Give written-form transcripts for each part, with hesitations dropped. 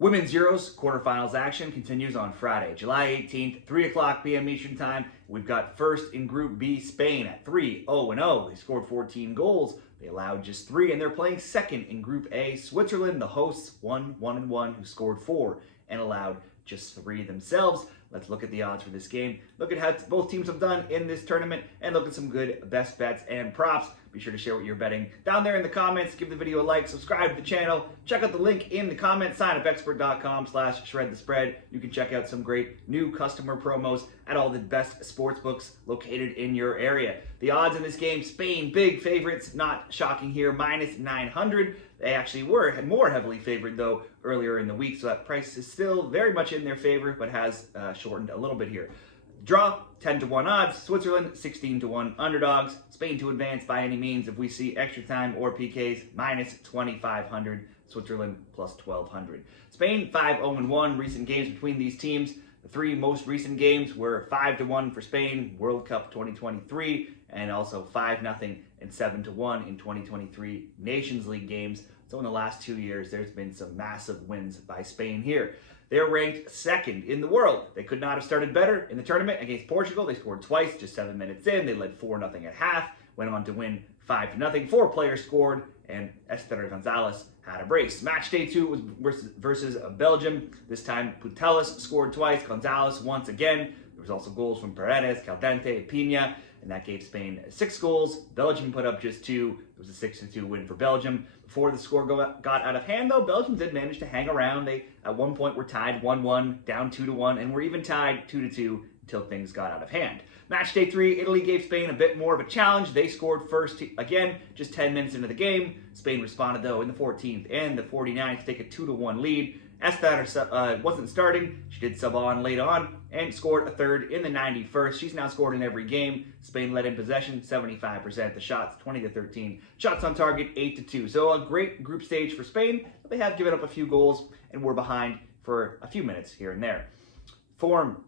Women's Euros quarterfinals action continues on Friday, July 18th, 3 o'clock p.m. Eastern Time. We've got first in Group B, Spain at 3-0-0. They scored 14 goals. They allowed just 3, and they're playing second in Group A, Switzerland, the hosts, 1-1-1, who scored 4 and allowed just 3 themselves. Let's look at the odds for this game. Look at how both teams have done in this tournament and look at some good best bets and props. Be sure to share what you're betting down there in the comments. Give the video a like, subscribe to the channel. Check out the link in the comments, signupexpert.com/shredthespread. You can check out some great new customer promos at all the best sports books located in your area. The odds in this game, Spain, big favorites, not shocking here, minus 900. They actually were more heavily favored, though, earlier in the week, so that price is still very much in their favor, but has shortened a little bit here. Draw, 10-1 odds. Switzerland, 16-1 underdogs. Spain to advance by any means if we see extra time or PKs, minus 2,500. Switzerland, plus 1,200. Spain, 5-0-1 recent games between these teams. The 3 most recent games were 5-1 for Spain, World Cup 2023, and also 5-0 and 7-1 in 2023 Nations League games. So in the last 2 years, there's been some massive wins by Spain here. They're ranked second in the world. They could not have started better in the tournament against Portugal. They scored twice, just 7 minutes in. They led 4-0 at half, went on to win 5-0. 4 players scored, and Esther Gonzalez had a brace. Match day 2 was versus Belgium. This time, Putellas scored twice, Gonzalez once again. There was also goals from Paredes, Caldente, Pina, and that gave Spain 6 goals. Belgium put up just 2. It was a 6-2 win for Belgium. Before the score got out of hand, though, Belgium did manage to hang around. They, at one point, were tied 1-1, down 2-1, and were even tied 2-2 until things got out of hand. Match day 3, Italy gave Spain a bit more of a challenge. They scored first again, just 10 minutes into the game. Spain responded, though, in the 14th and the 49th to take a 2-1 lead. Esther wasn't starting. She did sub on late on and scored a third in the 91st. She's now scored in every game. Spain led in possession, 75%. The shots, 20-13. Shots on target, 8-2. So a great group stage for Spain, but they have given up a few goals and were behind for a few minutes here and there. Form,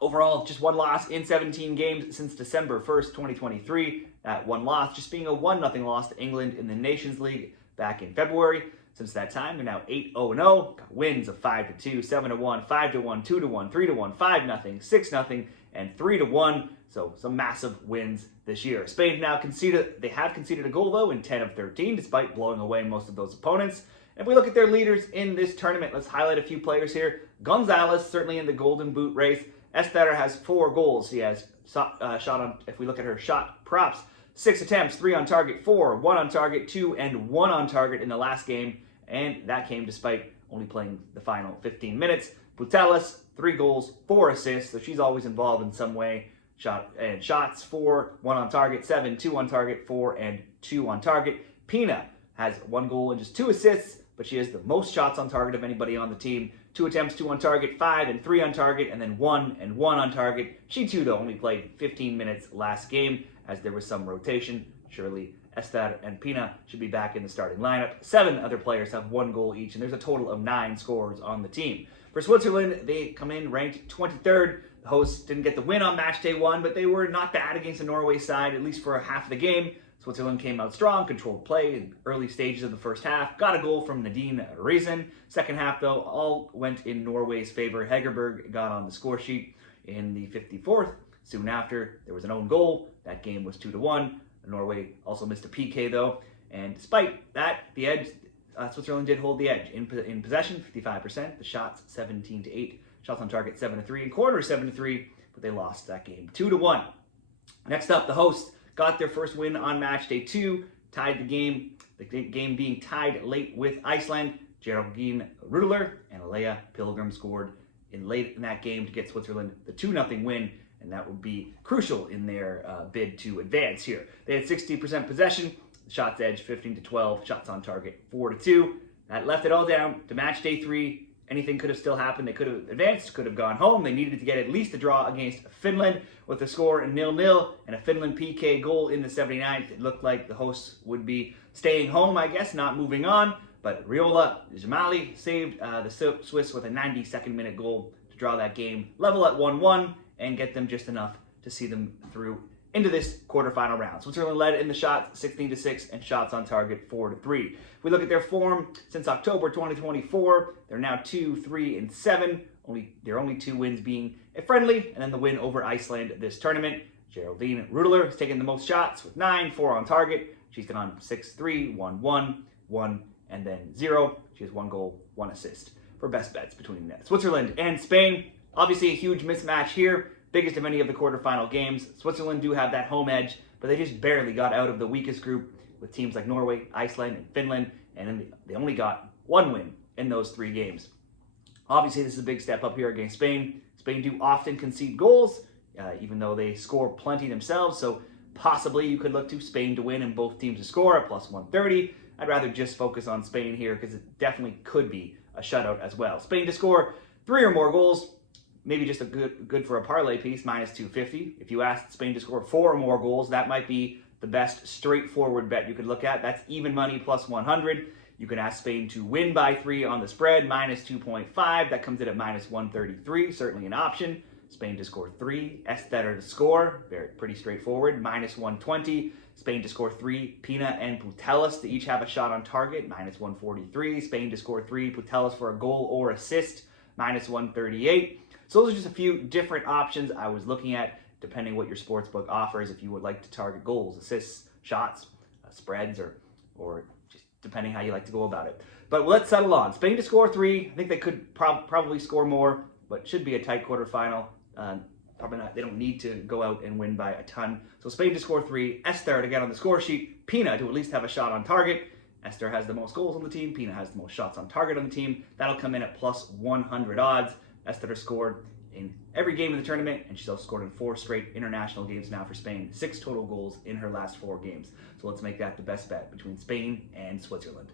overall, just 1 loss in 17 games since December 1st, 2023. That 1 loss just being a 1-0 loss to England in the Nations League back in February. Since that time, they're now 8-0-0, got wins of 5-2, 7-1, 5-1, 2-1, 3-1, 5-0, 6-0, and 3-1. So some massive wins this year. Spain now conceded a goal, though, in 10 of 13, despite blowing away most of those opponents. And if we look at their leaders in this tournament, let's highlight a few players here. Gonzalez, certainly in the Golden Boot race. Esther has 4 goals. She has shot on, if we look at her shot props, 6 attempts, 3 on target, 4, 1 on target, 2, and 1 on target in the last game. And that came despite only playing the final 15 minutes. Putellas, 3 goals, 4 assists, so she's always involved in some way. Shots, 4, 1 on target, 7, 2 on target, 4, and 2 on target. Pina has 1 goal and just 2 assists, but she has the most shots on target of anybody on the team. 2 attempts, 2 on target, 5 and 3 on target, and then 1 and 1 on target. She too, though, only played 15 minutes last game as there was some rotation. Surely Esther and Pina should be back in the starting lineup. 7 other players have 1 goal each, and there's a total of 9 scorers on the team. For Switzerland, they come in ranked 23rd. The hosts didn't get the win on match day 1, but they were not bad against the Norway side, at least for half of the game. Switzerland came out strong, controlled play in early stages of the first half, got a goal from Nadine Riesen. Second half, though, all went in Norway's favor. Hegerberg got on the score sheet in the 54th. Soon after, there was an own goal. That game was 2-1. Norway also missed a PK, though, and despite that, the edge, Switzerland did hold the edge in possession, 55%. The shots, 17-8. Shots on target, 7-3, and corners, 7-3. But they lost that game, 2-1. Next up, the hosts got their first win on match day 2, tied the game. The game being tied late with Iceland. Geraldine Rudler and Alea Pilgrim scored late in that game to get Switzerland the 2-0 win. And that would be crucial in their bid to advance here. They had 60% possession, shots edge 15-12, shots on target 4-2. That left it all down to match day 3. Anything could have still happened. They could have advanced, could have gone home. They needed to get at least a draw against Finland with a score in 0-0 and a Finland PK goal in the 79th. It looked like the hosts would be staying home, I guess, not moving on. But Riola Jamali saved the Swiss with a 92nd minute goal to draw that game level at 1-1. And get them just enough to see them through into this quarterfinal round. Switzerland led in the shots 16-6 and shots on target 4-3. If we look at their form since October 2024, they're now 2-3-7. Their only 2 wins being a friendly and then the win over Iceland this tournament. Geraldine Rudler has taken the most shots with 9, 4 on target. She's gone 6-3, 1-1, 1, and then 0. She has 1 goal, 1 assist for best bets between Switzerland and Spain. Obviously a huge mismatch here. Biggest of any of the quarterfinal games. Switzerland do have that home edge, but they just barely got out of the weakest group with teams like Norway, Iceland, and Finland, and they only got 1 win in those 3 games. Obviously, this is a big step up here against Spain. Spain do often concede goals, even though they score plenty themselves, so possibly you could look to Spain to win and both teams to score at plus 130. I'd rather just focus on Spain here because it definitely could be a shutout as well. Spain to score 3 or more goals, maybe just a good for a parlay piece, minus 250. If you asked Spain to score 4 or more goals, that might be the best straightforward bet you could look at. That's even money plus 100. You can ask Spain to win by 3 on the spread, minus 2.5. That comes in at minus 133, certainly an option. Spain to score 3, Esther to score, pretty straightforward, minus 120. Spain to score 3, Pina and Putellas to each have a shot on target, minus 143. Spain to score 3, Putellas for a goal or assist, minus 138. So those are just a few different options I was looking at, depending what your sportsbook offers, if you would like to target goals, assists, shots, spreads, or just depending how you like to go about it. But let's settle on. Spain to score 3. I think they could probably score more, but should be a tight quarterfinal. Probably not. They don't need to go out and win by a ton. So Spain to score 3, Esther to get on the score sheet, Pina to at least have a shot on target. Esther has the most goals on the team, Pina has the most shots on target on the team. That'll come in at plus 100 odds. Esther scored in every game of the tournament, and she's also scored in 4 straight international games now for Spain. 6 total goals in her last 4 games. So let's make that the best bet between Spain and Switzerland.